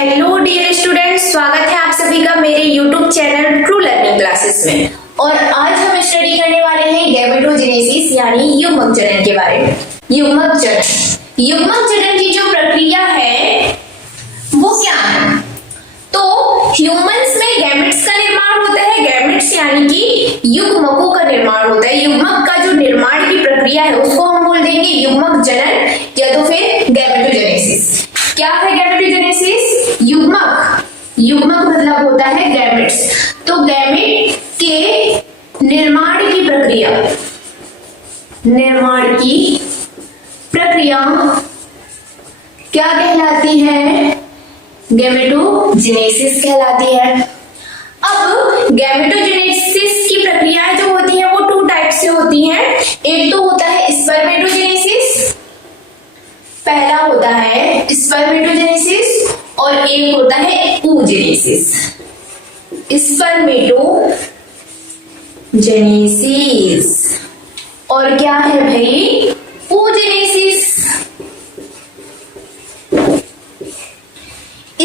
Hello dear students, स्वागत है आप सभी का मेरे YouTube channel true learning classes में। और आज हम स्टडी करने वाले हैं गैमेटोजेनेसिस यानी युग्मक जनन के बारे में। युग्मक जनन की जो प्रक्रिया है वो क्या है? तो ह्यूमंस में गैमेट्स का निर्माण होता है। गैमेट्स यानी कि युग्मकों का निर्माण होता है। युग्मक का जो निर्माण की प्रक्रिया है उसको हम बोल देंगे युग्मक जनन या तो फिर गैमेटोजेनेसिस। क्या है गैमेटोजेनेसिस? युग्मक मतलब होता है गैमेट्स। तो गैमेट के निर्माण की प्रक्रिया क्या कहलाती है? गैमेटोजेनेसिस कहलाती है। अब गैमेटोजेनेसिस की प्रक्रियाएं जो होती हैं वो टू टाइप से होती हैं। एक तो होता है स्पर्मेटोजेनेसिस, पहला होता है स्पर्मेटोजेनेसिस और एक होता है oogenesis। स्पर्मेटोजेनेसिस और क्या है भाई? oogenesis।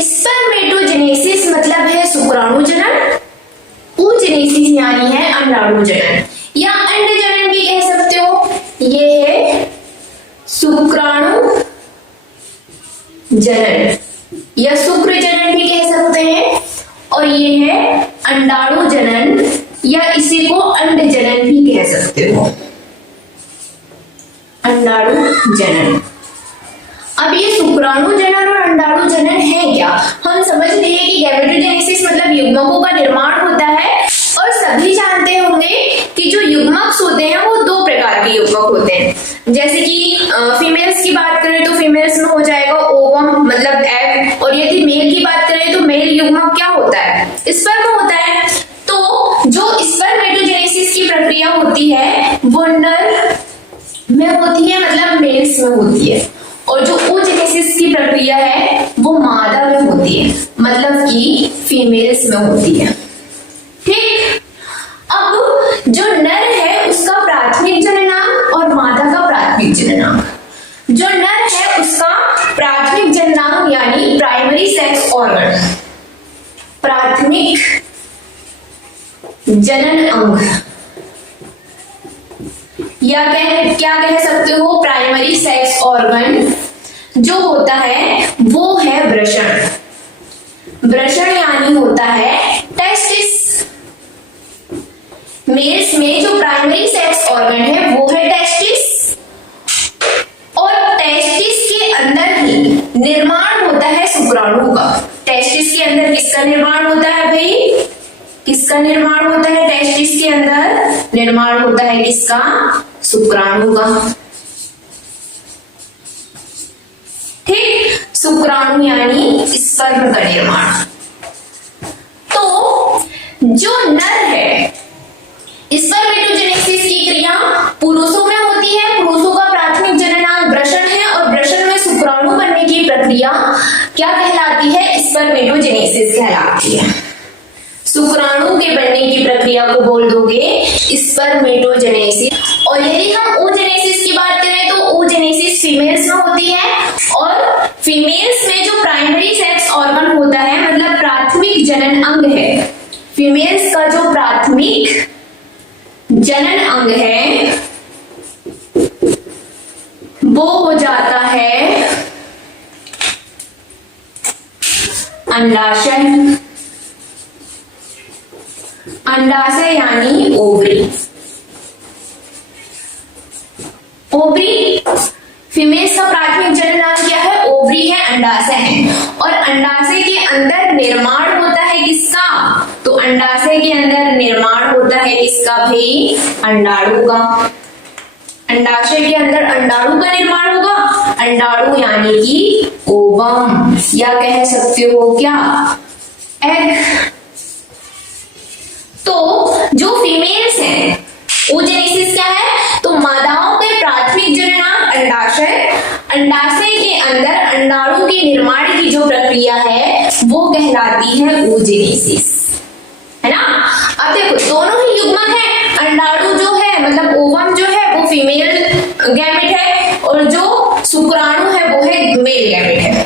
स्पर्मेटोजेनेसिस मतलब है शुक्राणु जनन, oogenesis यानी है अंडाणु जनन या अंड जनन भी कह सकते हो। ये है शुक्राणु जनन या शुक्र जनन भी कह सकते हैं और ये है अंडाणु जनन या इसी को अंड जनन भी कह सकते हो, अंडाणु जनन। अब ये शुक्राणु जनन और अंडाणु जनन है क्या? हम समझ लिए कि गैमेटोजेनेसिस मतलब युग्मकों का निर्माण होता है और सभी जानते होंगे कि जो युग्मक होते हैं वो दो प्रकार के युग्मक होते हैं। जैसे कि फीमेल्स की बात करें तो फीमेल्स में हो जाएगा ओवम मतलब एग, और यदि मेल की बात करें तो मेल युग्मक क्या होता है? स्पर्म होता है। तो जो स्पर्मेटोजेनेसिस की प्रक्रिया होती है वो नर में होती है मतलब मेल्स में होती है, और जो oogenesis की प्रक्रिया है वो मादा में होती है मतलब कि फीमेल्स में होती है। ठीक। अब जो नर है उसका प्राथमिक जननांग और मादा का प्राथमिक जननांग। जो नर है उसका प्राथमिक जननांग यानी प्राइमरी सेक्स ऑर्गन, प्राथमिक जनन अंग या क्या कह सकते हो? प्राइमरी सेक्स ऑर्गन जो होता है वो है वृषण। वृषण यानी होता है टेस्टिस। मेल्स में जो प्राइमरी सेक्स ऑर्गन है वो है टेस्टिस, और टेस्टिस के अंदर ही निर्माण होता है शुक्राणु का। टेस्टिस के अंदर किसका निर्माण होता है भाई? किसका निर्माण होता है? टेस्टिस के अंदर निर्माण होता है किसका? शुक्राणु का। ठीक। शुक्राणु यानी स्पर्म का निर्माण। तो जो नर है स्पर्मेटोजेनेसिस की क्रिया पुरुषों में होती है। पुरुषों का प्राथमिक जननांग वृषण है और वृषण में शुक्राणु बनने की प्रक्रिया क्या कहलाती है? स्पर्मेटोजेनेसिस कहलाती है। शुक्राणु के बनने की प्रक्रिया को बोल दोगे स्पर्मेटोजेनेसिस। और यदि हम oogenesis की बात करें तो oogenesis फीमेल्स में होती है, और फीमेल्स में जो प्राइमरी सेक्स ऑर्गन होता है मतलब प्राथमिक जनन अंग है, फीमेल्स का जो प्राथमिक जनन अंग है वो हो जाता है अंडाशय। अंडाशय यानी ओवरी। ओवरी फीमेल्स का प्राथमिक जननांग क्या है? ओवरी है, अंडाशय है। और अंडाशय के अंदर निर्माण होता है किसका? तो अंडाशय के अंदर निर्माण होता है किसका भाई? अंडाणु का। अंडाशय के अंदर अंडाणु का निर्माण होगा। अंडाणु यानी कि ओवम या कह सकते हो क्या? एग। तो जो फीमेल्स हैं oogenesis क्या है? तो मादाओं के प्राथमिक जननांग अंडाशय, अंडाशय के अंदर अंडाणु के निर्माण की जो प्रक्रिया है वो कहलाती है oogenesis, है ना? अब देखो दोनों ही युग्मक है। अंडाणु जो है मतलब ओवम जो है वो फीमेल गैमेट है और जो शुक्राणु है वो है मेल गैमेट है।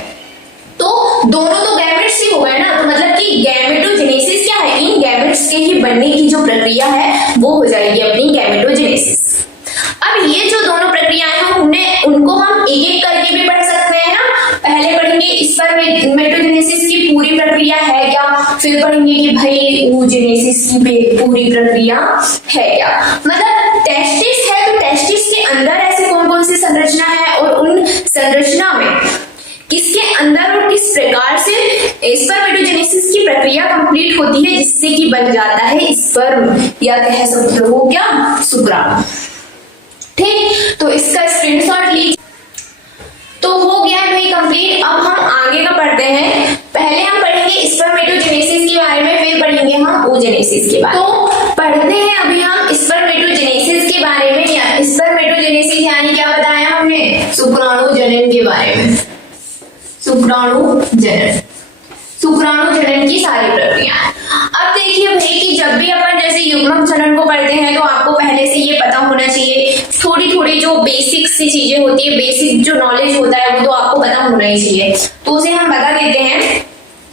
तो दोनों तो गैमेट उसके ही बनने की जो प्रक्रिया है वो हो जाएगी अपनी गैमेटोजेनेसिस। अब ये जो दोनों प्रक्रियाएं हैं उनको हम एक एक करके भी पढ़ सकते हैं ना। पहले पढ़ेंगे स्पर्मेटोजेनेसिस की पूरी प्रक्रिया है क्या, फिर पढ़ेंगे कि भाई oogenesis की पूरी प्रक्रिया है क्या। मतलब टेस्टिस है तो टेस्टिस के अंदर ऐसे कौन कौन सी संरचना है और उन संरचना में किसके अंदर और किस प्रकार से स्पर्मेटोजेनेसिस की प्रक्रिया कंप्लीट होती है जिससे कि बन जाता है स्पर्म या कह सकते हो क्या शुक्राणु। ठीक, तो इसका स्क्रीनशॉट लीजिए। तो हो गया भाई कंप्लीट। अब हम आगे का पढ़ते हैं। पहले हम पढ़ेंगे स्पर्मेटोजेनेसिस के बारे में, फिर पढ़ेंगे हम oogenesis के बारे में। तो पढ़ते हैं अभी हम स्पर्मेटोजेनेसिस के बारे में। या स्पर्मेटोजेनेसिस यानी क्या बताया हमने, शुक्राणु जनन के बारे में। शुक्राणु जनन की सारी प्रक्रियाएं। अब देखिए भाई कि जब भी अपन जैसे युग्मक जनन को पढ़ते हैं तो आपको पहले से ये पता होना चाहिए, थोड़ी थोड़ी जो बेसिक सी चीजें होती है, बेसिक जो नॉलेज होता है वो तो आपको पता होना ही चाहिए। तो उसे हम बता देते हैं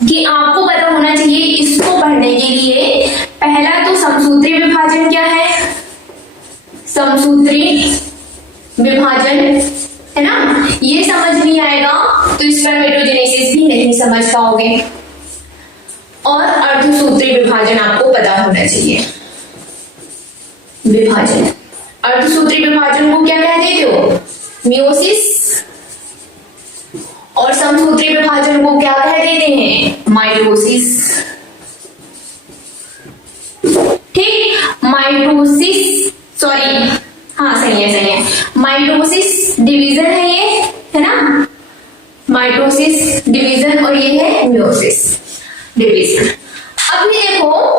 कि आपको पता होना चाहिए इसको पढ़ने के लिए। पहला तो समसूत्री विभाजन क्या है, समसूत्री विभाजन है ना, ये समझ नहीं आएगा तो स्पर्मेटोजेनेसिस भी नहीं समझ पाओगे। और अर्धसूत्री विभाजन आपको पता होना चाहिए। विभाजन, अर्धसूत्री विभाजन को क्या कह देते हो, मियोसिस। और समसूत्री विभाजन को क्या कह देते हैं, माइटोसिस। ठीक, माइटोसिस, सॉरी हाँ सही है, माइटोसिस डिवीजन है ये, है ना, माइटोसिस डिवीजन, और ये है मियोसिस डिवीजन। अभी देखो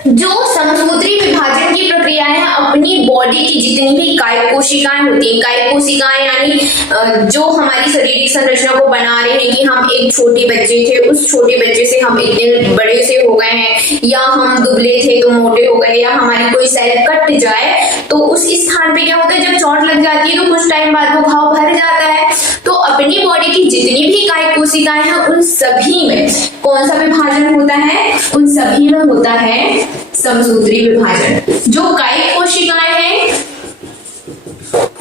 जो समसूत्री विभाजन की प्रक्रिया है, अपनी बॉडी की जितनी भी कायिक कोशिकाएं होती हैं, कायिक कोशिकाएं यानी जो हमारी शारीरिक संरचना को बना रहे हैं कि हम एक छोटे बच्चे थे, उस छोटे बच्चे से हम इतने बड़े से हो गए हैं, या हम दुबले थे तो मोटे हो गए, या हमारी कोई सेल कट जाए तो उस स्थान पे क्या होता है, जब चोट लग जाती है तो कुछ टाइम बाद वो घाव भर जाता है। तो अपनी बॉडी की जितनी भी कायिक कोशिकाएं हैं उन सभी में कौन सा विभाजन होता है, उन सभी में होता है समसूत्री विभाजन। जो कायिक कोशिकाएं हैं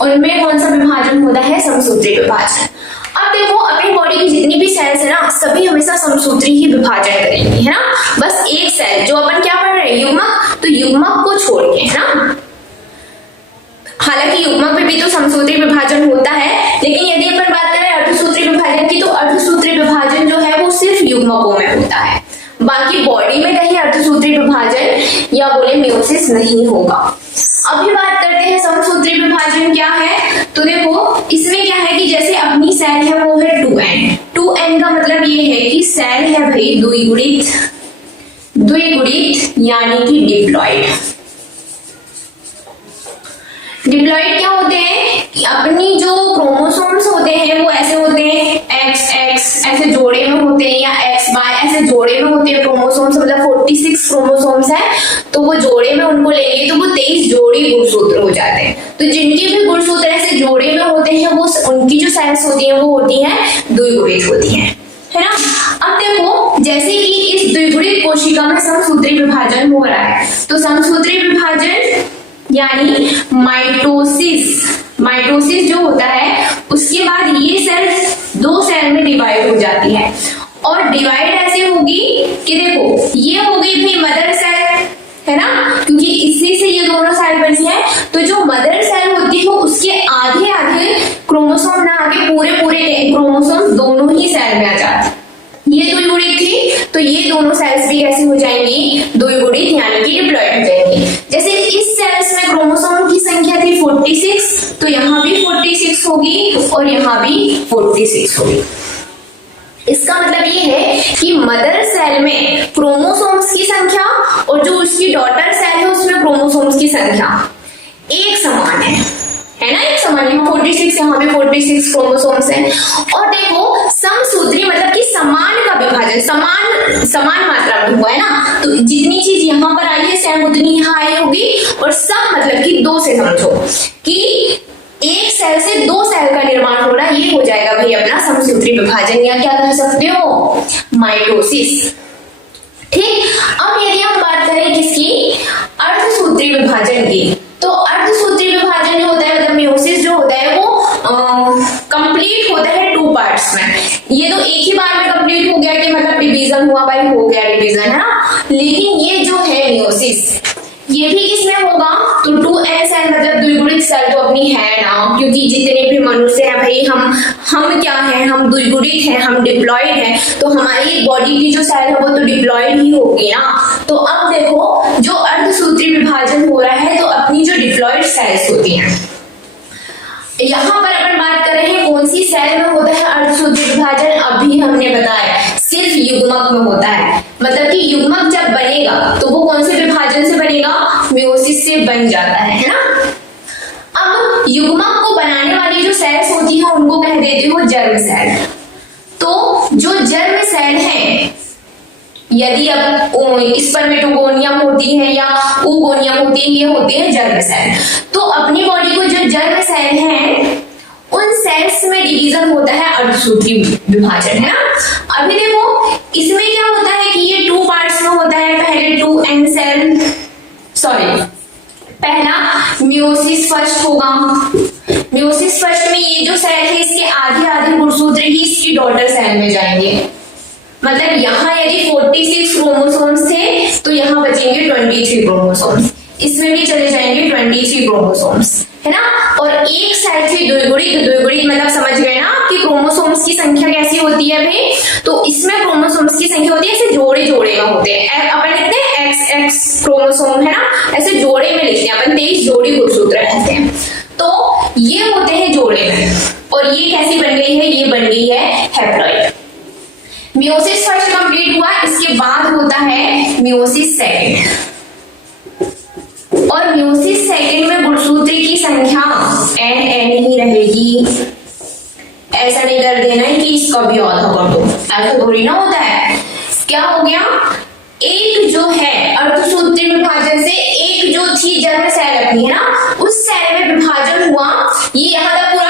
उनमें कौन सा विभाजन होता है, समसूत्री विभाजन। अब देखो अपनी बॉडी की जितनी भी सेल्स है ना, सभी हमेशा समसूत्री ही विभाजन करेंगी, है ना। बस एक सेल जो अपन क्या पढ़ रहे हैं, युग्मक, तो युग्मक को छोड़ के, है ना। हालांकि युग्मक में भी तो समसूत्री विभाजन होता है, लेकिन यदि अपन बात करें अर्धसूत्री विभाजन की, तो अर्धसूत्री विभाजन जो है वो सिर्फ युग्मकों में होता है, बाकी बॉडी में कहीं अर्धसूत्री विभाजन या बोले मियोसिस नहीं होगा। अभी बात करते हैं समसूत्री विभाजन क्या है। तो देखो इसमें क्या है कि जैसे अपनी सेल है वो है 2n। 2n का मतलब ये है कि सेल है भाई द्विगुणित, यानी कि डिप्लॉइड। डिप्लॉइड क्या होते हैं कि अपनी जो क्रोमोसोम्स होते हैं वो ऐसे होते हैं, XX ऐसे जोड़े में होते हैं, या XY ऐसे जोड़े में होते हैं क्रोमोसोम्स, मतलब 46 क्रोमोसोम्स है तो वो जोड़े में उनको लेंगे तो वो 23 जोड़ी गुणसूत्र हो जाते हैं। तो जिनके भी गुणसूत्र ऐसे जोड़े में होते हैं वो उनकी जो सेल्स होती है वो होती है द्विगुणित होती है ना। अब देखो जैसे कि इस द्विगुणित कोशिका में समसूत्री विभाजन हो रहा है, तो समसूत्री विभाजन यानी माइटोसिस जो होता है, उसके बाद ये सेल 2 सेल में डिवाइड हो जाती है। और डिवाइड ऐसे होगी कि देखो ये हो गई भाई मदर सेल, है ना, क्योंकि इसी से ये दोनों सेल बनी है। तो जो मदर सेल होती है उसके आधे आधे क्रोमोसोम ना आके पूरे क्रोमोसोम दोनों ही सेल में आ जाते। ये द्विगुणित थी तो ये दोनों सेल्स भी कैसे हो जाएंगी, द्विगुणित यानी कि डिप्लॉइड हो जाएंगी। जैसे इस सेल्स में क्रोमोसोम की संख्या थी 46, तो यहाँ भी 46 होगी और यहाँ भी 46 होगी। इसका मतलब ये है कि मदर सेल में क्रोमोसोम्स की संख्या और जो उसकी डॉटर सेल है उसमें क्रोमोसोम्स की संख्या एक समान है ना, एक समान है। 46 यहाँ पे 46 क्रोमोसोम्स हैं। और देखो समसूत्री मतलब कि समान का विभाजन समान मात्रा में हुआ है ना, तो जितनी चीज यहाँ पर आई है सेम उतनी यहाँ आई होगी। और सम मतलब कि 2 से समझो कि एक सेल से 2 सेल का निर्माण हो रहा है, ये हो जाएगा भाई अपना समसूत्री विभाजन, या क्या कह सकते हो, माइटोसिस। ठीक, अब यदि हम बात करें किसकी, अर्धसूत्री विभाजन की, तो अर्धसूत्री विभाजन जो होता है मतलब मेयोसिस जो होता है वो कंप्लीट होता है 2 पार्ट्स में। ये तो एक ही बार में कंप्लीट हो गया कि मतलब डिवीजन हुआ भाई, हो गया डिवीजन, है ना। लेकिन ये जो है मेयोसिस, ये भी किसमें होगा, तो 2n सेल मतलब द्विगुणित सेल तो अपनी है ना, क्योंकि जितने भी मनुष्य हैं भाई हम क्या हैं, हम द्विगुणित हैं, हम डिप्लॉइड हैं, तो हमारी बॉडी की जो सेल है वो तो डिप्लॉइड ही होगी ना। तो अब देखो जो अर्धसूत्री विभाजन हो रहा है तो अपनी जो डिप्लॉइड सेल्स होती हैं, यहाँ पर अपन बात कर रहे हैं कौन सी सेल में होता है अर्धसूत्री विभाजन, अभी हमने बताया सिर्फ युग्मक में होता है। मतलब कि युग्मक जब बनेगा तो वो कौन से विभाजन से बनेगा, मेयोसिस से बन जाता है ना। अब युग्मक को बनाने वाली जो सेल्स होती है उनको कह देते हो जर्म सेल। तो जो जर्म सेल है, यदि अब स्पर्मेटोगोनियम होती है या ओगोनियम होती है, ये होते हैं जर्म सेल। तो अपनी बॉडी को जो जर्म सेल है उन सेल्स में डिवीजन होता है अर्धसूत्री विभाजन, है ना। अभी देखो इसमें क्या होता है कि ये 2 पार्ट्स में होता है। पहले 2n सेल, पहला मेयोसिस फर्स्ट होगा। मेयोसिस फर्स्ट में ये जो सेल है इसके आधे गुणसूत्र ही इसकी डॉटर सेल में जाएंगे। मतलब यहाँ यदि 46 क्रोमोसोम्स थे तो यहाँ बचेंगे 23 क्रोमोसोम्स, इसमें भी चले जाएंगे 23 क्रोमोसोम्स, है ना। और एक सेल थी द्विगुणित मतलब समझ गए ना कि क्रोमोसोम्स की संख्या कैसी होती है भाई, तो इसमें क्रोमोसोम्स की संख्या होती है ऐसे जोड़े में होते हैं। अपन लिखते हैं XX क्रोमोसोम, है ना, ऐसे जोड़े में लिखते हैं अपन, 23 जोड़ी गुणसूत्र कहते हैं। तो ये होते हैं जोड़े में, और ये कैसी बन गई है, ये बन गई है हैप्लॉइड। मेयोसिस फर्स्ट कंप्लीट हुआ, इसके बाद होता है मेयोसिस सेकंड, और मेयोसिस सेकंड में गुणसूत्र की संख्या n ही रहेगी। ऐसा नहीं कर देना है कि इसका भी आधा कर दो, ऐसा थोड़ी ना होता है। क्या हो गया, एक जो है अर्धसूत्री विभाजन से एक जो थी जर्म सेल अपनी, है ना, उस सेल में विभाजन हुआ। ये यहाँ तक पूरा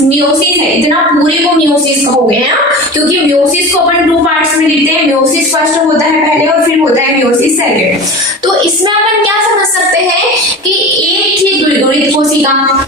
मेयोसिस है, इतना पूरे को मेयोसिस कहोगे ना, क्योंकि मेयोसिस को अपन 2 पार्ट्स में लिखते हैं। मेयोसिस फर्स्ट होता है पहले और फिर होता है मेयोसिस सेकंड। तो इसमें अपन क्या समझ सकते हैं कि एक थी द्विगुणित कोशिका,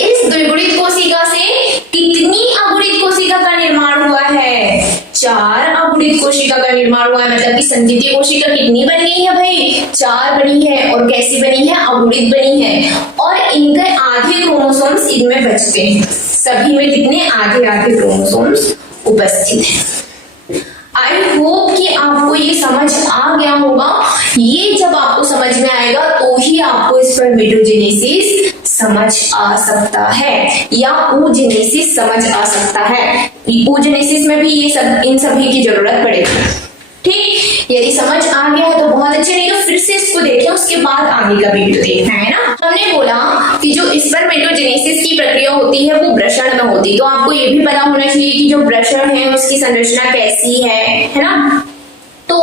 इस द्विगुणित कोशिका से कितनी अगुणित कोशिका का निर्माण हुआ है, 4 अगुणित कोशिका का निर्माण हुआ है। मतलब कि संतति कोशिका कितनी बन गई है भाई, 4 बनी है। और कैसी बनी है, अगुणित बनी है। और इनके आधे क्रोमोसोम्स इनमें बचते हैं, सभी में कितने, आधे क्रोमोसोम्स उपस्थित हैं। आई होप कि आपको ये समझ आ गया होगा। ये जब आपको समझ में आएगा तो ही आपको स्पर्मेटोजेनेसिस समझ आ सकता है, या oogenesis समझ आ सकता है। oogenesis में भी ये सब, इन सभी की जरूरत पड़ेगी। ठीक, यदि समझ आ गया है तो बहुत अच्छे, नहीं तो फिर से इसको देखें, उसके बाद आगे का वीडियो देखना है ना। हमने बोला कि जो स्पर्मेटोजेनेसिस की प्रक्रिया होती है वो वृषण में होती है, तो आपको ये भी पता होना चाहिए कि जो वृषण है उसकी संरचना कैसी है ना। तो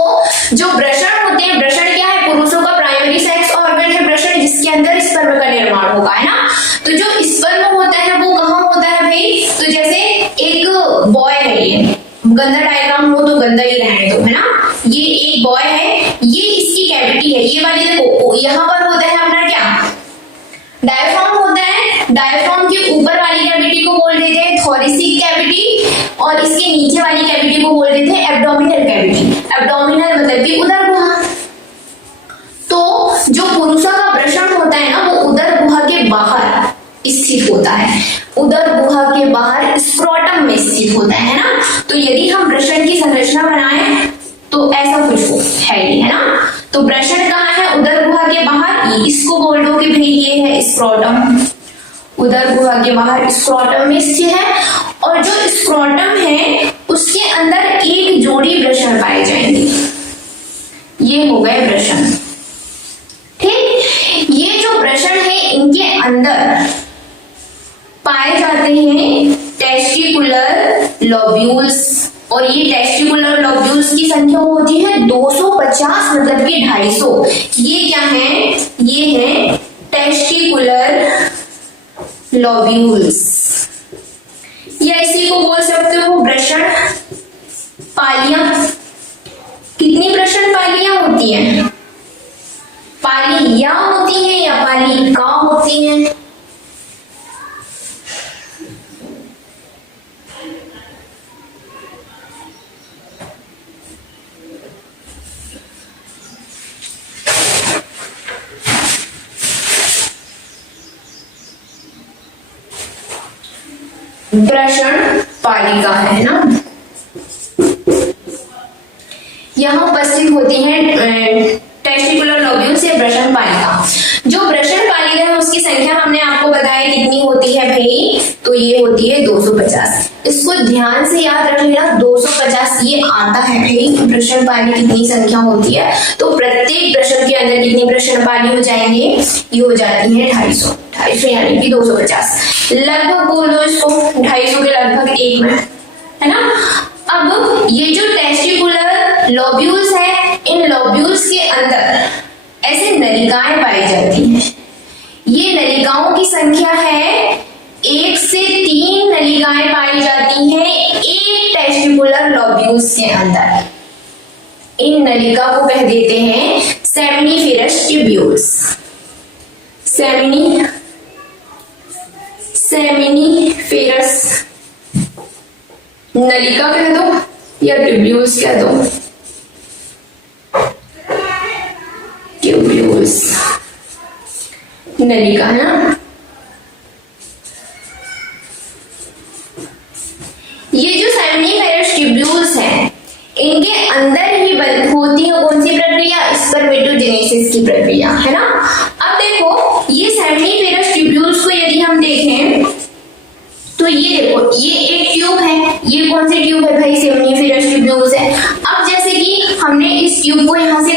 जो वृषण होते हैं, वृषण क्या है, पुरुषों का प्राइमरी सेक्स ऑर्गन है वृषण, जिसके अंदर स्पर्म का निर्माण होगा, है ना। तो जो स्पर्म होता है वो कहाँ होता है भाई, तो जैसे एक बॉय है, ये गंदा डायग्राम हो तो गंदा ही रहने दो, है ना। ये एक बॉय है, ये इसकी कैविटी है, ये वाली देखो, यहाँ पर होता है अपना क्या, डायफ्राम होता है। डायफ्राम के ऊपर वाली कैविटी को बोल देते हैं थोरेसिक कैविटी, और इसके नीचे वाली कैविटी को बोल देते हैं एब्डोमिनल कैविटी। एब्डोमिनल मतलब कि उदर गुहा। तो जो पुरुषों का वृषण होता है ना वो उदर गुहा के बाहर स्थित होता है, उदर गुहा के बाहर स्क्रोटम में स्थित होता है ना। तो यदि हम वृषण की संरचना बनाएं तो ऐसा कुछ हो है ये, है ना। तो वृषण कहाँ है, उदर गुहा के बाहर, इसको बोल दो कि भाई ये है स्क्रोटम, उदर गुहा के बाहर स्क्रोटम में स्थित है। और जो स्क्रोटम है उसके अंदर एक जोड़ी वृषण पाए जाएंगे, ये हो गए वृषण। ठीक, ये जो वृषण है इनके अंदर पाए जाते हैं टेस्टिकुलर लोब्यूल्स, और ये टेस्टिकुलर लोब्यूल्स की संख्या होती है 250, मतलब कि 250। ये क्या है, ये है टेस्टिकुलर लोब्यूल्स, या इसी को बोल सकते हो वृषण पालियां। होती है? पाली या होती है या पाली का होती है? वृषण पालिका है ना। यहाँ उपस्थित होती है टेस्टिकुलर लोब्यूल्स या वृषण पालिका। जो वृषण पालिका है उसकी संख्या हमने आपको बताया कितनी होती है भाई, तो ये होती है 250। इसको ध्यान से याद रख लेना, 250 ये आता है भाई वृषण पाली कितनी संख्या होती है। तो प्रत्येक वृषण के अंदर कितनी वृषण पाली हो जाएंगे? ये हो जाती है 250 यानी कि 250। लगभग बोलो इसको 250 के लगभग एक में, है ना। अब ये जो टेस्टिकुलर लोब्यूल्स है, इन लोब्यूल्स के अंदर ऐसे नलिकाएं पाई जाती हैं। ये नलिकाओं की संख्या है 1 से 3 नलिकाएं पाई जाती हैं एक टेस्टिकुलर लोब्यूल्स के अंदर। इन नलिका को कह देते हैं सेमिनिफेरस ट्यूब्यूल्स। सेमिनिफेरस नलिका कह दो या ट्यूब्यूल्स कह दो, ट्यूब्यूल्स नलिका है ना। ये जो सेमिनिफेरस ट्यूब्यूल्स हैं, इनके अंदर ही होती है कौन सी प्रक्रिया? स्पर्मेटोजेनेसिस की प्रक्रिया, है ना। अब देखो ये सेमिनिफेरस ट्यूब्यूल्स को यदि हम देखें तो ये देखो ये एक ट्यूब है। ये कौन सी ट्यूब है भाई? सेमिनिफेरस ट्यूब्यूल्स है। अब जैसे कि हमने इस ट्यूब को यहाँ से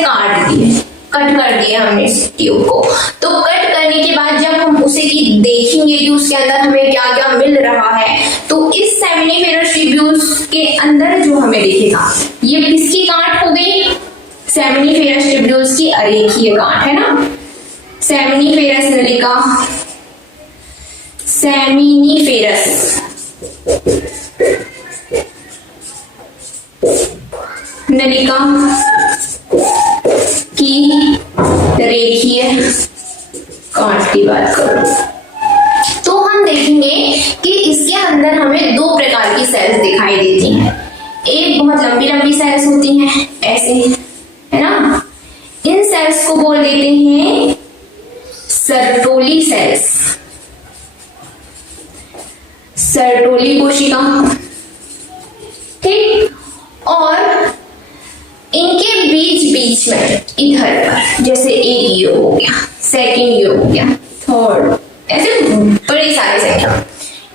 कट कर दिया हमने इस ट्यूब को, तो कट करने के बाद जब हम उसे की देखेंगे कि उसके अंदर हमें क्या क्या मिल रहा है, तो इस सेमिनिफेरस ट्यूब्यूल्स के अंदर जो हमें दिखेगा ये किसकी गांठ हो गई? सेमिनिफेरस ट्यूब्यूल्स की अरेखीय गांठ, है ना। सेमिनिफेरस नलिका, सेमिनिफेरस नलिका की रेखीय गांठ की बात करो तो हम देखेंगे कि इसके अंदर हमें 2 प्रकार की सेल्स दिखाई देती हैं। एक बहुत लंबी लंबी सेल्स होती हैं ऐसे, है ना। इन सेल्स को बोल देते हैं सर्टोली सेल्स, सर्टोली कोशिका, ठीक। और इनके बीच में इधर पर जैसे एक ये हो गया, सेकंड ये हो गया, थर्ड, ऐसे बड़ी सारी संख्या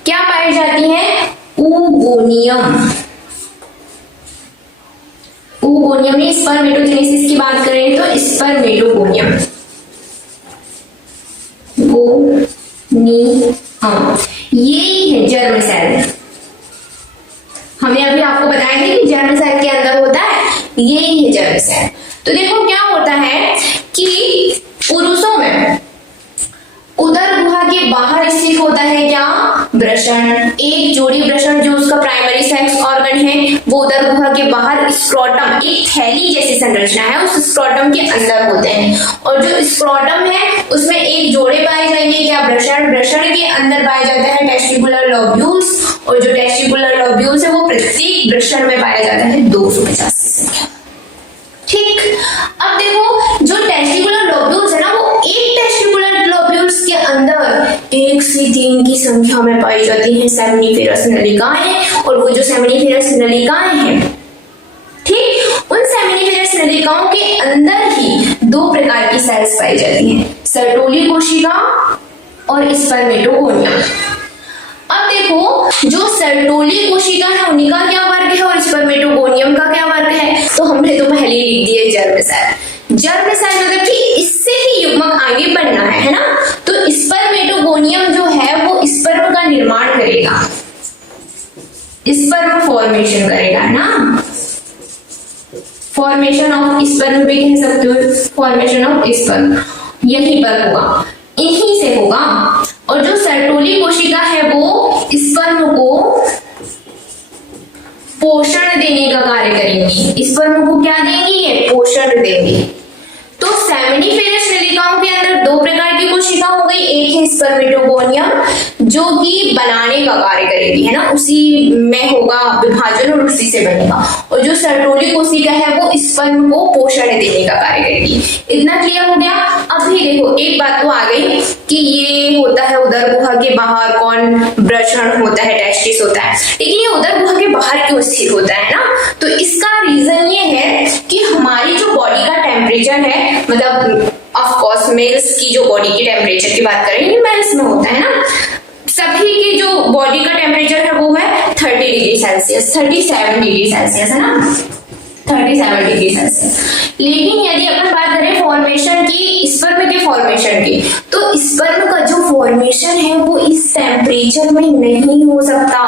क्या पाई जाती है? ऊगोनियम। ऊगोनियम में स्पर्मेटोजेनेसिस की बात करें तो स्पर्मेटोगोनियम, यही है जर्म सेल। हमने अभी आपको बताया था कि जर्म सेल के अंदर होता है, यही है जर्म सेल। तो देखो क्या होता है कि पुरुषों में उदर गुहा के बाहर स्थित होता है क्या? वृषण। एक जोड़ी वृषण जो उसका प्राइमरी सेक्स ऑर्गन है वो उदर गुहा के बाहर स्क्रोटम, एक थैली जैसी संरचना है, उस स्क्रोटम के अंदर होते हैं। और जो स्क्रोटम है उसमें एक जोड़े पाए जाएंगे क्या? वृषण। वृषण के अंदर पाया जाता है टेस्टिकुलर लोब्यूल्स, और जो टेस्टिकुलर लोब्यूल्स है वो प्रत्येक वृषण में पाया जाता है 250 की संख्या, ठीक। अब देखो जो टेस्टिकुलर लोब्यूल्स है ना, वो एक टेस्टिकुलर लोब्यूल्स के अंदर 1 से 3 की संख्या में पाई जाती है सेमिनिफेरस नलिकाएं। और वो जो सेमिनिफेरस नलिकाएं हैं, ठीक, उन सेमिनिफेरस नलिकाओं के अंदर ही 2 प्रकार की सेल्स पाई जाती हैं, सर्टोली कोशिका और स्पर्मेटोगोनियम। अब देखो जो सर्टोली कोशिका है उन्हीं का क्या वर्ग है और स्पर्मेटोगोनियम का क्या वर्ग है? तो हमने तो पहले लिख दिया जर्म सेल। जर्म सेल मतलब कि इससे ही युग्मक आगे बढ़ना है ना। तो स्पर्मेटोगोनियम जो है वो स्पर्म का निर्माण करेगा, स्पर्म फॉर्मेशन करेगा, है ना। फॉर्मेशन ऑफ स्पर्म भी कह सकते हो, फॉर्मेशन ऑफ स्पर्म यहीं पर होगा, इन्हीं से होगा। और जो सर्टोली कोशिका है वो स्पर्म को पोषण देने का कार्य करेंगी। स्पर्म को क्या देंगी? ये पोषण देंगी, सेमिनिफेरस नलिकाओं के अंदर दो प्रकार की कोशिका हो गई, एक है स्पर्मेटोगोनियम जो कि बनाने का कार्य करेगी, है ना, उसी में होगा विभाजन और उसी से बनेगा, और जो सर्टोली कोशिका है वो स्पर्म को पोषण देने का कार्य करेगी। इतना क्लियर हो गया। अब भी देखो एक बात तो आ गई कि ये होता है उदर गुहा के बाहर, कौन वृषण होता है, टेस्टिस होता है, लेकिन ये उदर गुहा के बाहर क्यों स्थित होता है ना, तो इसका रीजन ये है कि हमारी जो बॉडी का टेम्परेचर है, मतलब ऑफ कोर्स मेल्स की जो बॉडी की टेम्परेचर की बात करेंगे मेल्स में होता है ना, सभी की जो बॉडी का टेम्परेचर है वो है 30 डिग्री सेल्सियस, 37 डिग्री सेल्सियस, है ना, 37 डिग्री सेल्सियस। लेकिन यदि अपन बात करें फॉर्मेशन की, स्पर्म के फॉर्मेशन की, तो स्पर्म का जो फॉर्मेशन है वो इस टेम्परेचर में नहीं हो सकता,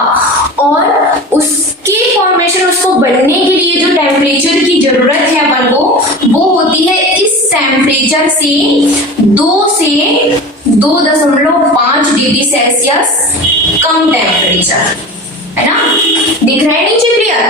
और उसके फॉर्मेशन, उसको बनने के लिए जो टेम्परेचर की जरूरत है अपन को, वो होती है इस टेम्परेचर से 2 से 2.5 डिग्री सेल्सियस कम टेम्परेचर, है ना, दिख रहा है नीचे क्लियर।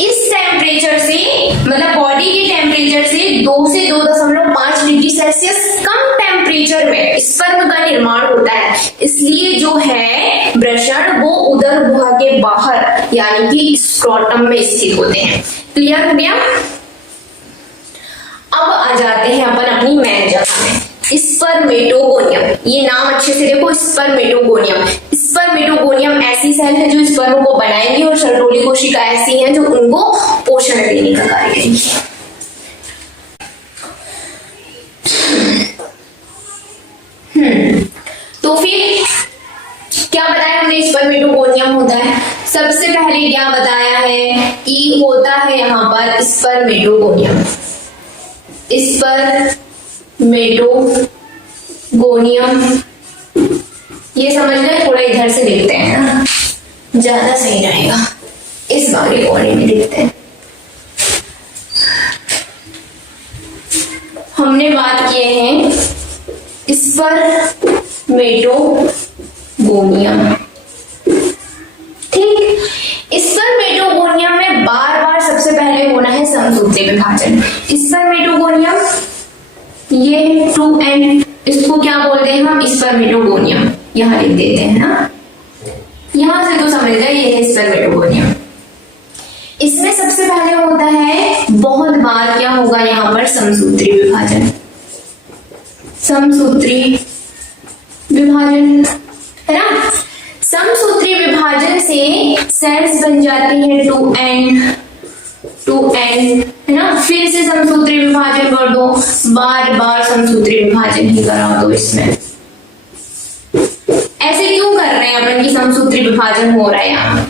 इस टेम्परेचर से, मतलब बॉडी के टेम्परेचर से 2 से 2.5 डिग्री सेल्सियस कम टेम्परेचर में स्पर्म का निर्माण होता है, इसलिए जो है वृषण वो उदर गुहा के बाहर यानी कि स्क्रोटम में स्थित होते हैं। क्लियर हो गया। अब आ जाते हैं अपन अपनी मेन जगह में, स्पर्मेटोगोनियम। ये नाम अच्छे से देखो, स्पर्मेटोगोनियम। स्पर्मेटोगोनियम ऐसी सेल है जो स्पर्म को बनाएंगी, और सर्टोली कोशिका ऐसी है जो उनको पोषण देने का कार्य करेंगी। तो फिर क्या बताया हमने, स्पर्मेटोगोनियम होता है। सबसे पहले क्या बताया है कि होता है यहाँ पर स्पर्मेटोगोनियम। स्पर्मेटोगोनियम ये समझ गए, थोड़ा इधर से लिखते हैं ना, ज्यादा सही रहेगा, इस बारी कोने में लिखते हैं। हमने बात किए हैं स्पर्मेटोगोनियम, ठीक। स्पर्मेटोगोनियम में बार बार सबसे पहले होना है समसूत्री विभाजन। स्पर्मेटोगोनियम ये 2n, इसको क्या बोलते हैं हम, स्पर्मेटोगोनियम, यहां लिख देते हैं ना, यहां से तो समझ गए ये है स्पर्मेटोगोनियम। इसमें सबसे पहले होता है, बहुत बार क्या होगा यहाँ पर, समसूत्री विभाजन। समसूत्री विभाजन, है ना, समसूत्री विभाजन से सेल्स बन जाती है 2n, है ना, फिर से समसूत्री विभाजन कर दो, बार बार समसूत्री विभाजन ही करा दो। इसमें ऐसे क्यों कर रहे हैं अपन की समसूत्री विभाजन हो रहा है यहाँ,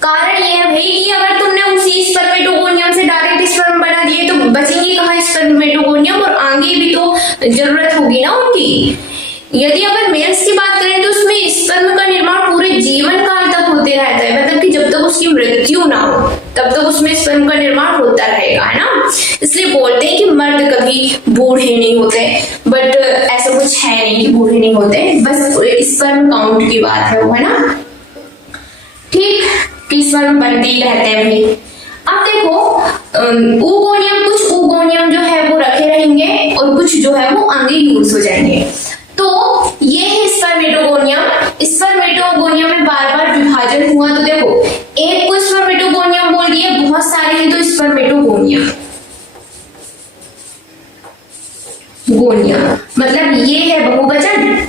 कारण ये है भाई कि अगर तुमने उसी स्पर्मेटोगोनियम से डायरेक्ट स्पर्म बना दिए तो बचेंगे कहाँ स्पर्मेटोगोनियम, और आगे भी तो जरूरत होगी ना उनकी। यदि अपन मेल्स की बात करें तो उसमें स्पर्म का निर्माण पूरे जीवन काल तक होते रहता है, मतलब कि जब तक उसकी मृत्यु ना हो तब तक उसमें स्पर्म का निर्माण होता रहेगा, है ना। इसलिए बोलते हैं कि मर्द कभी बूढ़े नहीं होते, बट ऐसा कुछ है नहीं कि बूढ़े नहीं होते, बस स्पर्म काउंट की बात है वो, है ना, ठीक, कि स्पर्म बनते ही रहते हैं भाई। अब देखो ऊगोनियम, कुछ ऊगोनियम जो है वो रखे रहेंगे और कुछ जो है वो आगे यूज हो जाएंगे। तो ये है स्पर्मेटोगोनियम। स्पर्मेटोगोनियम में बार बार विभाजन हुआ, तो देखो एक को स्पर्मेटोगोनियम बोल दिया, बहुत सारे हैं तो स्पर्मेटोगोनियम, गोनियम मतलब ये है बहुवचन,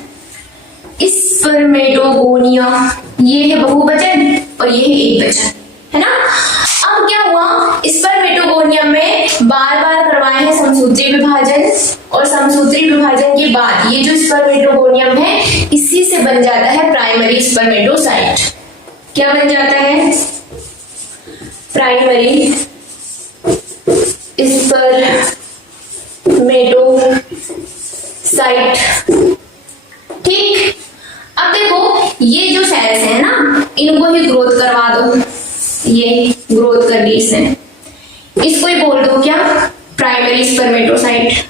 स्पर्मेटोगोनियम ये है बहुवचन और ये है एकवचन, है ना। अब क्या हुआ, स्पर्मेटोगोनियम में बार बार करवाए हैं समसूत्री विभाजन, और समसूत्री विभाजन के बाद ये जो स्पर्मेटोगोनियम है इसी से बन जाता है प्राइमरी स्पर्मेटोसाइट। क्या बन जाता है, प्राइमरी स्पर्मेटोसाइट, ठीक। अब देखो ये जो सेल्स है ना, इनको ही ग्रोथ करवा दो, ये ग्रोथ कर दी इसने, इसको ही बोल दो क्या, प्राइमरी स्पर्मेटोसाइट।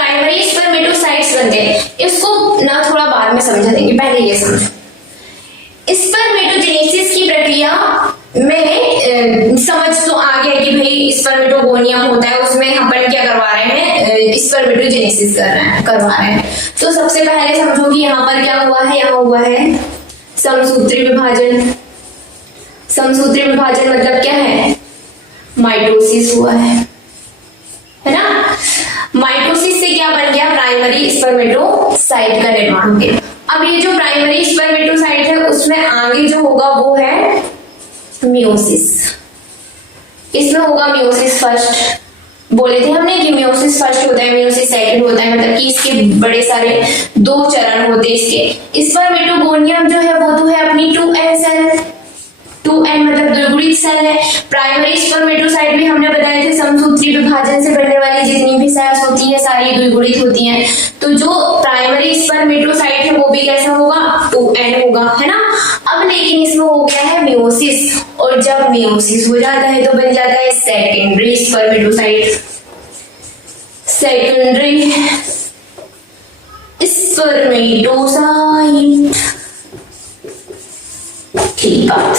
प्राइमरी स्पर्मेटोसाइट्स बनते हैं, इसको ना थोड़ा बाद में समझा देंगे, पहले ये समझो। स्पर्मेटोजेनेसिस की प्रक्रिया में समझ तो आ गया कि भाई स्पर्मेटोगोनियम होता है, उसमें अपन क्या करवा रहे हैं, स्पर्मेटोजेनेसिस करवा रहे हैं। तो सबसे पहले समझो कि यहाँ पर क्या हुआ है, यहाँ हुआ है समसूत्री विभाजन। समसूत्री विभाजन मतलब क्या है, माइटोसिस हुआ है ना। माइटोसिस से क्या बन गया, प्राइमरी स्पर्मेटोसाइट का निर्माण हो गया। अब ये जो प्राइमरी स्पर्मेटोसाइट है उसमें आगे जो होगा वो है मियोसिस। इसमें होगा मियोसिस फर्स्ट। बोले थे हमने कि मियोसिस फर्स्ट होता है, मियोसिस सेकंड होता है, मतलब कि इसके बड़े सारे 2 चरण होते हैं इसके। स्पर्मेटोगोनियम जो है वो तो है अपनी 2n सेल, 2n मतलब द्विगुणित सेल है। प्राइमरी स्पर्मेटोसाइट भी हमने बताए थे समसूत्री विभाजन से बनने वाली जितनी भी सेल्स होती है सारी द्विगुणित होती हैं। तो जो प्राइमरी स्पर्मेटोसाइट है वो भी कैसा होगा, 2n होगा, है ना। अब लेकिन इसमें हो गया है मियोसिस, और जब मियोसिस हो जाता है तो बन जाता है सेकेंडरी स्पर्मेटोसाइट। सेकेंडरी स्पर्मेटोसाइट, ठीक बात।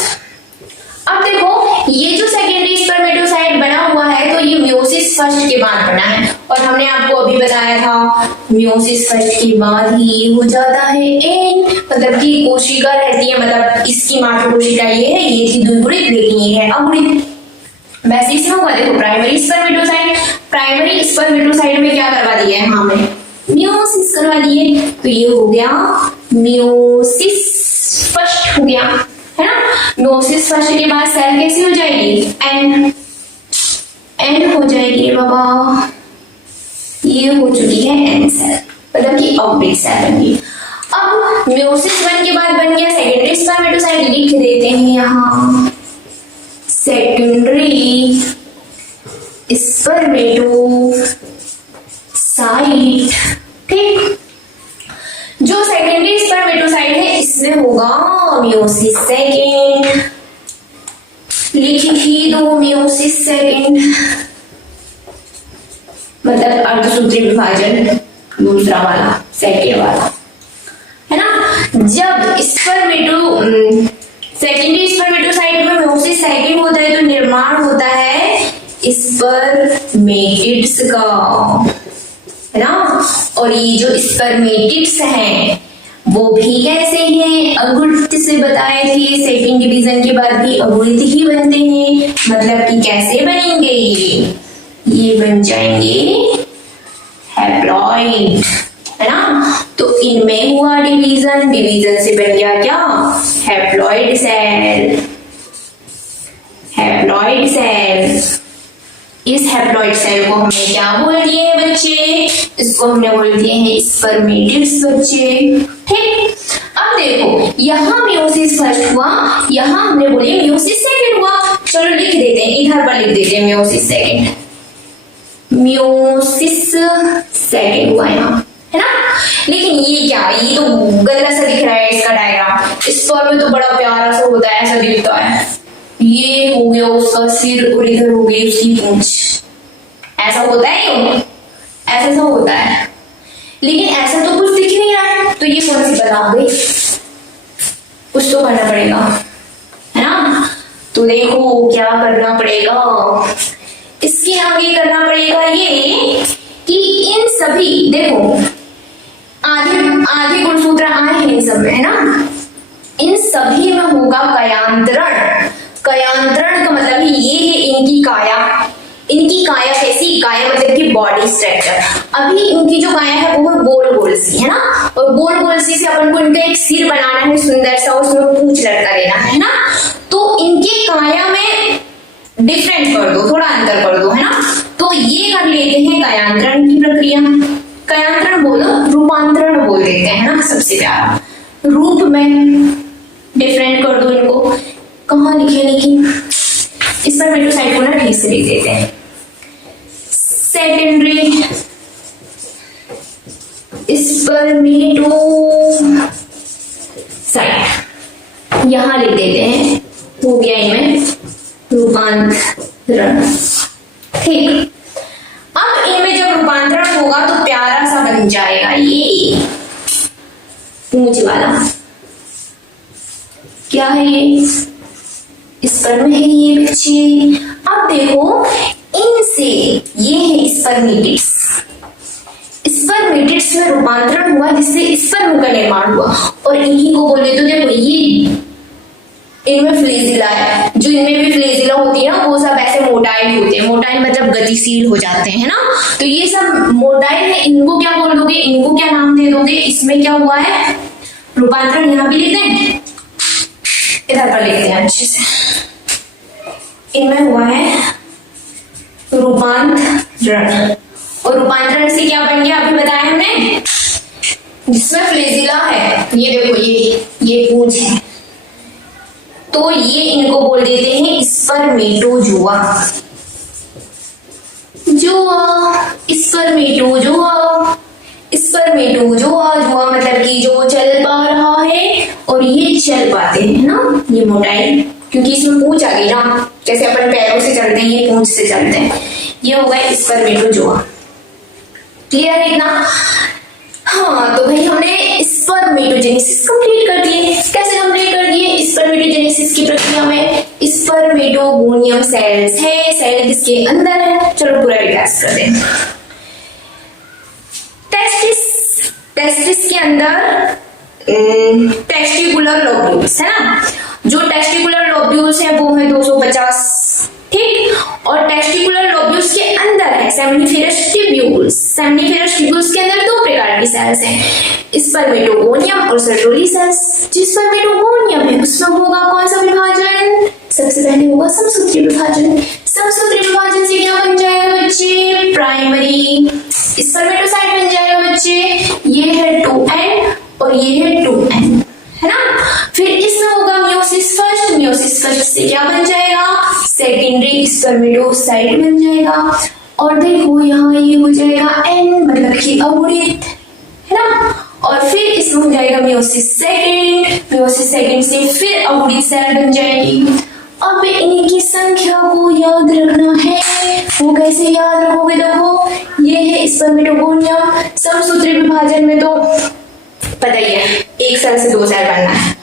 अब देखो ये जो सेकेंडरी स्पर्मेटोसाइट बना हुआ है तो ये मियोसिस फर्स्ट के बाद बना है, और हमने आपको अभी बताया था मियोसिस फर्स्ट के बाद ही ये हो जाता है एन, मतलब कि कोशिका रहती है, मतलब इसकी मात्र कोशिका ये है, ये थी द्विगुणित लेकिन ये है अगुणित। वैसे इसमें हुआ देखो प्राइमरी स्पर्मेटोसाइट, प्राइमरी स्पर्मेटोसाइट में क्या करवा दिया है, हाँ में मियोसिस करवा दिए, तो ये हो गया मियोसिस फर्स्ट हो गया, है ना। मियोसिस फर्स्ट के बाद सेल कैसी हो जाएगी, एन हो जाएगी बाबा, ये हो चुकी है एन सेल, मतलब कि ऑब्लिक सेल बन गई। अब मियोसिस 1 के बाद बन गया सेकेंडरी स्पर्मेटोसाइट, लिख देते हैं यहाँ सेकेंडरी स्पर्मेटोसाइट, ठीक। जो सेकेंडरी स्पर्मेटोसाइट है इसमें होगा मियोसिस सेकेंड, लिख ही दो मियोसिस सेकेंड, मतलब अर्धसूत्री विभाजन दूसरा वाला, सेकेंड वाला, है ना। जब सेकेंडरी स्पर्मेटोसाइट में मियोसिस सेकेंड होता है तो निर्माण होता है स्पर्मेटिड्स का, है ना। और ये जो स्पर्मेटिड्स हैं वो भी कैसे हैं, अगुणित से बताए थे, सेकेंड डिवीजन के बाद भी अगुणित ही बनते हैं, मतलब कि कैसे बनेंगे ये बन जाएंगे हैप्लॉइड, है ना। तो इनमें हुआ डिवीजन, डिवीजन से बन गया क्या, हैप्लॉइड सेल, हैप्लॉइड सेल। इस हैप्लॉइड सेल को हमने क्या बोल दिए हैं बच्चे, इसको हमने बोल दिए हैं स्पर्मेटिड्स बच्चे, ठीक। अब देखो यहाँ मियोसिस फर्स्ट हुआ, यहाँ हमने बोले मियोसिस सेकंड हुआ, चलो लिख देते हैं, इधर पर लिख देते हैं मियोसिस सेकंड, मियोसिस सेकंड हुआ यहाँ, है ना। लेकिन ये क्या, ये तो गंदा सा दिख रहा है इसका डायग्राम, स्पर्म में तो बड़ा प्यारा सा होता है, ऐसा दिखता है, ये हो गया उसका सिर और इधर हो गई उसकी पूंछ, ऐसा होता है क्यों, ऐसा सा होता है, लेकिन ऐसा तो कुछ दिख नहीं रहा है, तो ये कौन सी बता गई, कुछ तो करना पड़ेगा, है ना। तो देखो क्या करना पड़ेगा, इसके आगे करना पड़ेगा ये कि इन सभी, देखो आधे गुणसूत्र आए हैं इन सब में, है ना, इन सभी में होगा कयांतरण। कयांतरण का मतलब ये है इनकी काया, इनकी काया कैसी, काया मतलब कि बॉडी स्ट्रक्चर। अभी इनकी जो काया है वो है गोल गोल सी, है ना, और गोल गोल सी से अपन को इनका एक सिर बनाना है सुंदर सा, उसमें पूंछ लटका देना है ना। तो इनकी काया में डिफरेंट कर दो, थोड़ा अंतर कर दो, है ना। तो ये कर लेते हैं कयांतरण की प्रक्रिया। कयांतरण बोलो, रूपांतरण बोल देते हैं ना, सबसे प्यारा, रूप में डिफरेंट कर दो इनको। कहाँ लिखे, लेकिन स्पर्मेटोसाइट को ना ठीक से लिख देते हैं, सेकेंडरी स्पर्मेटोसाइट यहां लिख देते हैं, हो गया इनमें रूपांतरण, ठीक। अब इनमें जब रूपांतरण होगा तो प्यारा बन जाएगा ये पूंछ वाला। क्या है ये? स्पर्म है ये बच्चे। अब देखो इनसे ये है स्पर्मेटिड्स। स्पर्मेटिड्स में रूपांतरण हुआ जिससे स्पर्म का निर्माण हुआ और इन्हीं को बोले तो देखो ये इनमें फ्लेजिला है। जो इनमें भी फ्लेजिला होती है ना वो सब ऐसे मोटाइल होते हैं। मोटाइल मतलब गतिशील हो जाते हैं ना। तो ये सब मोटाइल है। इनको क्या बोल दोगे? इनको क्या नाम दे दोगे? इसमें क्या हुआ है रूपांतरण? यहाँ भी लिखते हैं, इधर पर लिखते हैं अच्छे से। इनमें हुआ है रूपांतरण और रूपांतरण से क्या बन गया अभी बताया हमने। जिसमें फ्लेजिला है ये देखो ये पूंछ है तो ये इनको बोल देते हैं स्पर्मेटोजोआ। स्पर्मेटोजोआ मतलब कि जो चल पा रहा है और ये चल पाते हैं ना ये मोटाइल, क्योंकि इसमें पूंछ आ गई ना। जैसे अपन पैरों से चलते हैं ये पूंछ से चलते हैं। ये होगा स्पर्मेटोजोआ। क्लियर है इतना? हाँ तो भाई हमने स्पर्मेटोजेनेसिस कंप्लीट कर दिए। कैसे कंप्लीट कर दिए? स्पर्मेटोजेनेसिस की प्रक्रिया में स्पर्मेटोगोनियम सेल्स है। सेल किसके अंदर है? चलो पूरा रिकैप कर दें। टेस्टिस के अंदर टेस्टिकुलर लोब्यूल्स है ना। जो टेस्टिकुलर लोब्यूल्स है वो है 250, ठीक। और टेस्टिकुलर लोब्यूल्स के अंदर है सेमिनिफेरस ट्यूब्यूल्स। सेमिनिफेरस ट्यूब्यूल्स के अंदर दो प्रकार की सेल्स हैं, स्पर्मेटोगोनियम और सर्टोली सेल्स। जो स्पर्मेटोगोनियम है उसमें होगा कौन सा विभाजन? सबसे पहले होगा समसूत्री विभाजन। समसूत्री विभाजन से क्या बन जाएगा बच्चे? प्राइमरी स्पर्मेटोसाइट बन जाएगा बच्चे। ये है 2n और ये है 2n, है ना। फिर इसमें होगा मियोसिस फर्स्ट। मियोसिस फर्स्ट से क्या बन जाएगा? सेकेंडरी स्पर्मेटोसाइट बन जाएगा। और देखो यहाँ ये हो जाएगा n मतलब कि अवुरित, है ना। और फिर इसमें हो जाएगा मियोसिस सेकेंड। मियोसिस सेकेंड से फिर अवुरित सेल बन जाएगी। अब इनकी संख्या को याद रखना है। वो कैसे याद रखोगे? देखो ये है स्पर्मेटोगोनियम। समसूत्री विभाजन में तो पता ही है एक सेल से दो सेल बनना है।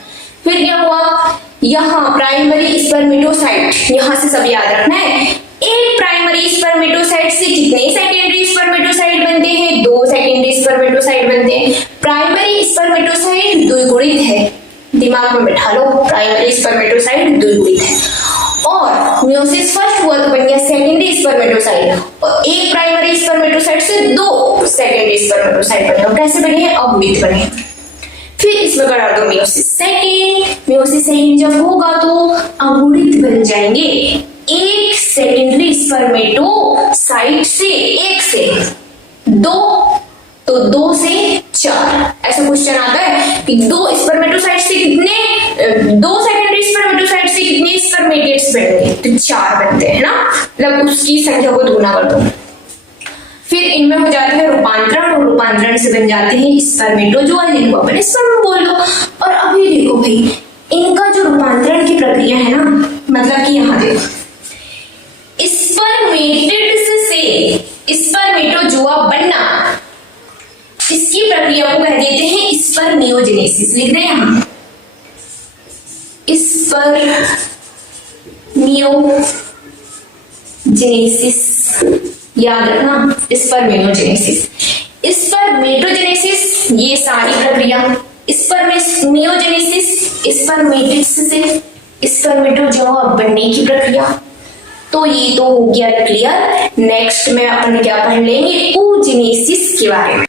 फिर क्या हुआ? यहाँ प्राइमरी स्पर्मेटोसाइट, यहाँ से सब याद रखना है। एक प्राइमरी स्पर्मेटोसाइट से कितने सेकेंडरी स्पर्मेटोसाइट बनते हैं? 2 सेकेंडरी स्पर्मेटोसाइट बनते हैं। प्राइमरी स्पर्मेटोसाइट द्विगुणित है, दिमाग में बैठा लो। प्राइमरी स्पर्मेटोसाइट द्विगुणित है। और मियोसिस फर्स्ट हुआ तो बन गया सेकेंडरी स्पर्मेटोसाइट और एक प्राइमरी स्पर्मेटोसाइट से 2 सेकेंडरी स्पर्मेटोसाइट बने। कैसे बने हैं? अवुरित बने। फिर इसमें करा दो मियोसिस सेकेंड। मियोसिस सेकेंड जब होगा तो अवुरित बन जाएंगे। एक सेकेंडरी स्पर्मेटोसाइट से 1 से 2 तो 2 से 4 ऐसा क्वेश्चन आता है कि 2 स्पर्मेटोसाइट से कितने 2 सेकेंडरी स्पर्मेटोसाइट से कितने स्पर्मेटिड्स बनेंगे? तो 4 बनते हैं ना, मतलब उसकी संख्या को गुना कर दो। फिर इनमें हो जाता है रूपांतरण और रूपांतरण से बन जाते हैं स्पर्मेटोजोआ, जिनको अपन स्पर्म बोल लो। और अभी देखो भाई इनका जो रूपांतरण की प्रक्रिया है ना, मतलब कि यहाँ देखो स्पर्मेटिड्स से स्पर्मेटोजोआ बनना, इसकी प्रक्रिया को कह देते हैं स्पर्मियोजेनेसिस। लिख दें यहाँ स्पर्मियोजेनेसिस, याद रखना स्पर्मियोजेनेसिस। स्पर्मेटोजेनेसिस ये सारी प्रक्रिया, स्पर्मियोजेनेसिस स्पर्मेटिड्स से स्पर्मेटोजोआ बनने की प्रक्रिया। तो ये तो हो गया क्लियर। नेक्स्ट में अपन क्या पढ़ लेंगे? oogenesis के बारे में।